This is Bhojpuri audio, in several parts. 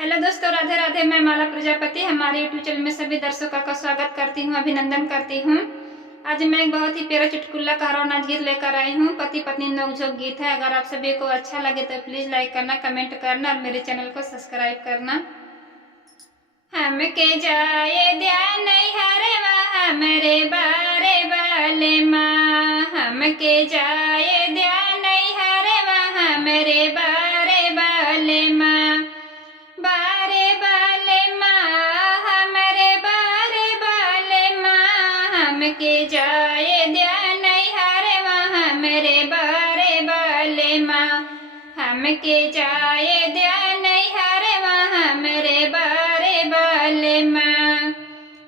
हेलो दोस्तों, राधे राधे। मैं माला प्रजापति हमारे यूट्यूब चैनल में सभी दर्शकों का स्वागत करती हूँ, अभिनंदन करती हूँ। आज मैं एक बहुत ही प्यारा चुटकुला कहावत नाच गीत लेकर आई हूँ। पति पत्नी नोकझोंक गीत है। अगर आप सभी को अच्छा लगे तो प्लीज लाइक करना, कमेंट करना और मेरे चैनल को सब्सक्राइब करना। हमके जाए ध्यान हरे हमरे बारे वाले माँ, हमके जाए ध्यान हरे हमरे बारे वाले माँ, बारे वाले माँ, हमरे बारे वाले माँ, हमके जाए ध्यान हरे हमरे बारे वाले माँ, हमके जाए ध्यान हरे हमरे बारे वाले माँ,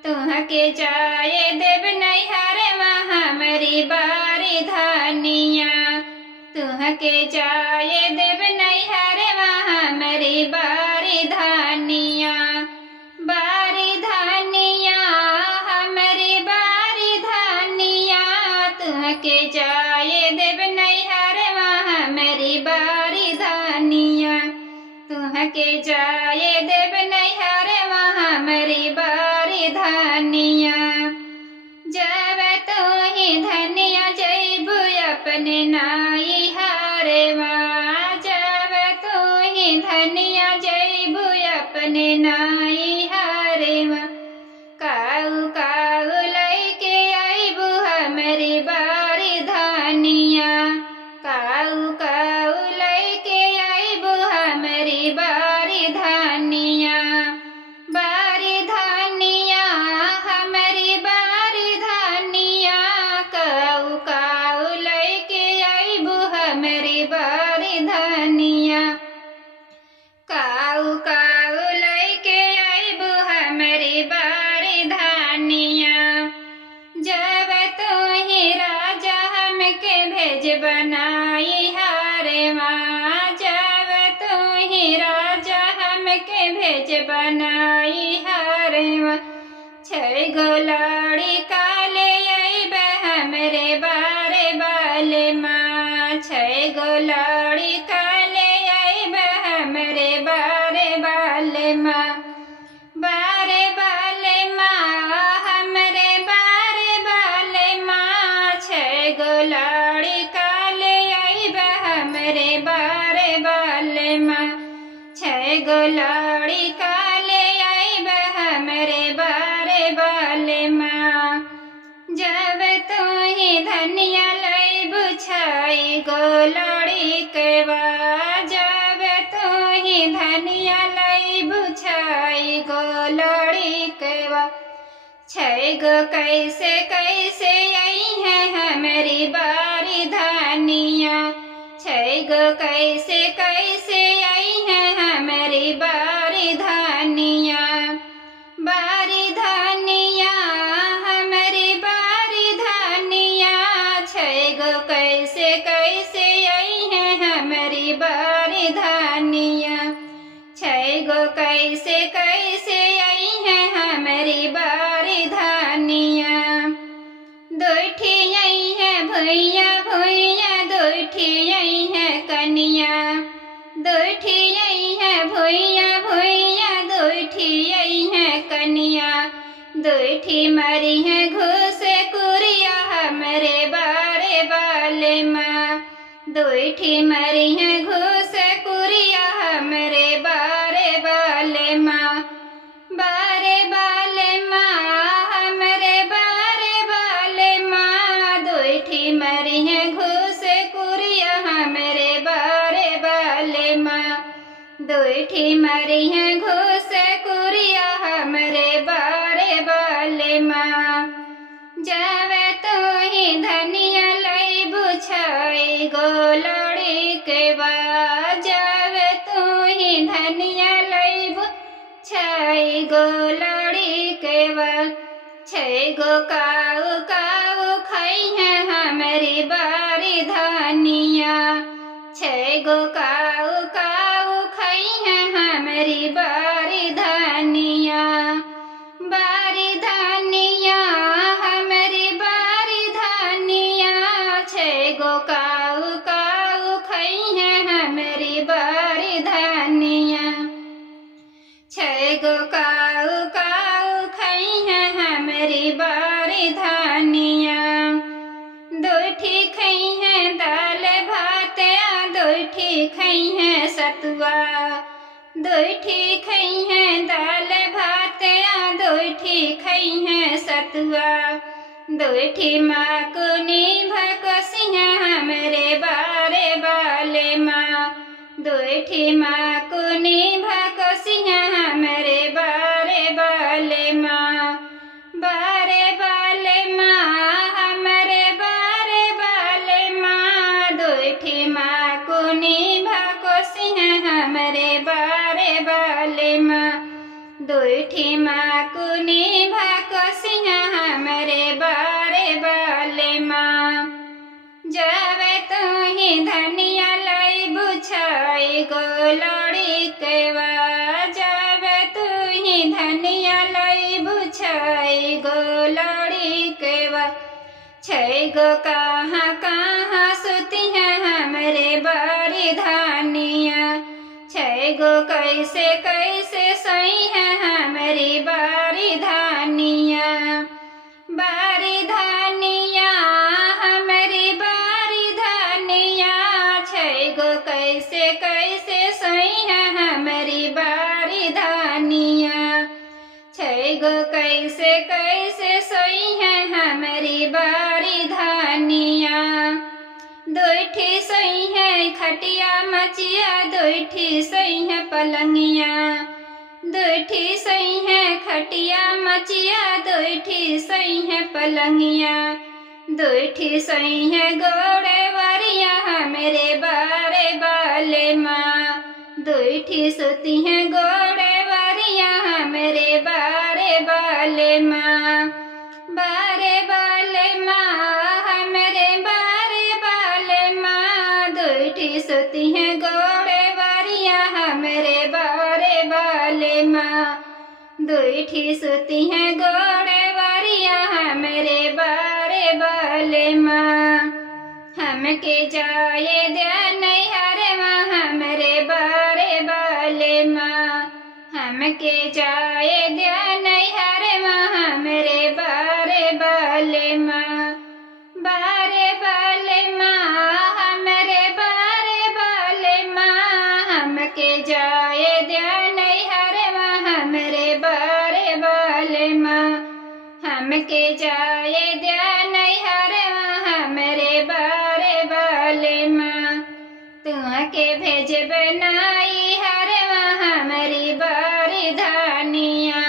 तुहके जाए देव नहीं हरे हमरी बारी धानिया, तुहके जाए देव नहीं हरे हमरी बारी धानिया, बारी धानिया, हमरी बारी धानिया, तुहके जाए देव नहीं हरे हमरी बारी धानिया, तुहके जाए देव नहीं हरे हमरी बारी धानिया, जब तू ही धनिया जैबू अपने नाई हारे माँ, जब तू ही धनिया जैबू अपने नाई हारे माँ, काऊ काऊ लैके आईबू हमरी बारी धानिया, काऊ काऊ लैके आईबू हमरी बारी धानिया, बारी धानिया, हमरी बारी धानिया, काऊ काऊ लैके आईबू हमरी बारी धानिया, काऊ काऊ लैके आईबू हमरी बारी धानिया, जब तू ही राजा हमके भेज बनाई हारे माँ, जब तू ही राजा हमके भेज बनाई हारे माँ, छै गोलाड़ी काले आईब हमरे बारे बाले माँ, छै गोलाड़ी काले आईब हमरे बारे बाले माँ, बारे बाले माँ, हमरे बारे बाले माँ, छै गोलाड़ी काले आईब हमरे बारे बाले माँ, छै गोलाड़ी काले आईब हमरे बारे बाले माँ, जब तू ही धनिया लैबू छै गोलाड़ी के बा, जब तू ही धनिया लैबू छै गोलाड़ी के बा, छै गो कैसे कैसे आई है हमरी बारी धानिया, छै गो कैसे कैसे आई है हमरी बारी धानिया, बारी धानिया, हमरी बारी धानिया, छै गो कैसे कैसे आई है हमरी बारी धानिया, छै गो कैसे कैसे आई है हमरी बारी धानिया, दुठी आई है भैया भैया, दुठी आई है कनिया, दुठी आई है भैया भैया, दुठी आई है कनिया, दुठी मरी है घूस कुरिया हमरे बारे बाले माँ, दुठी मरी है घूस कुरिया हमरे बारे बाले माँ, बारे बाले माँ, हमरे बारे बाले माँ, दुठी मरी है घूस कुरिया हमरे बारे बाले माँ, दुठी मरी है घूस कुरिया हमरे बारे बाले माँ, जब तू ही धनिया लैबू छै गोलाड़ी के बा, जब तू ही धनिया लैबू छै गोलाड़ी के बा, छै गो काऊ काऊ खाई है हमरी बारी धानिया, छै गो काऊ काऊ खाई है हमरी बारी धानिया, बारी धानिया, हमरी बारी धानिया, छै गो काऊ काऊ खाई है हमरी बारी धानिया, सतुआ दोठी खई हैं दाल भात दोठी खई हैं सतुआ दोठी माँ को भकोसिया हमरे बारे बाले माँ दोठी माँ को भकोसिया हमरे बारे बाले माँ बारे बाले माँ हमरे बारे बाले माँ दोठी माँ को भकोसिया हमरे बारे बाले माँ दोठी माँ को भकोसिया हमरे बारे बाले माँ जावे तू ही धनिया लाई बुछाई गोलड़ी केवा जावे तू ही धनिया लाई बुछाई गोलड़ी केवा छै गो कहाँ कहाँ सुती हैं हमरे बारी धानिया छै गो कैसे कैसे सही है हमारी बारी धानिया बारी धानिया हमारी बारी धानिया छै गो कैसे कैसे सही है हमारी बारी धानिया छै गो कैसे कैसे सही है हमारी बारी धानिया दोठी सही है खटिया मचिया दोठी सही है पलंगिया दोठी सही है खटिया मचिया दोठी सही है पलंगिया दोठी सही है गोड़े वारिया हमरे बारे बाले माँ दोठी सोती है गोड़े वारिया हमरे बारे बाले माँ बारे बाले माँ हमरे बारे बाले माँ दोठी सोती है गोड़े वारिया हमरे बारे बाले माँ दोठी सोती है गोड़े वारिया हमरे बारे बाले माँ हमके जाए दे नैहर माँ हमरे बारे बाले माँ हमके जाए दे नैहर माँ हमरे बारे बाले माँ बारे बाले माँ हमरे बारे बाले माँ हमके जाए दे नैहर माँ हमरे बारे बाले माँ हमके जाए दे नैहर माँ हमरे बारे बाले माँ तुहके भेजब नाई हर माँ हमारी बारी धानिया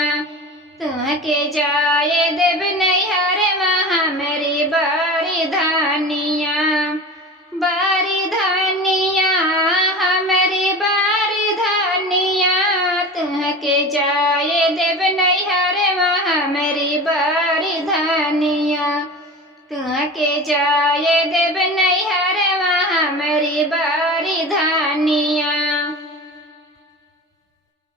तुहके जाए देव नैहर माँ हमारी बारी धानिया बारी धानिया हमारी बारी धानिया तुहके जाए देव नैहर माँ हमारी बारी धानिया तुहके जाए देव नैहर माँ हमारी बारी धानिया।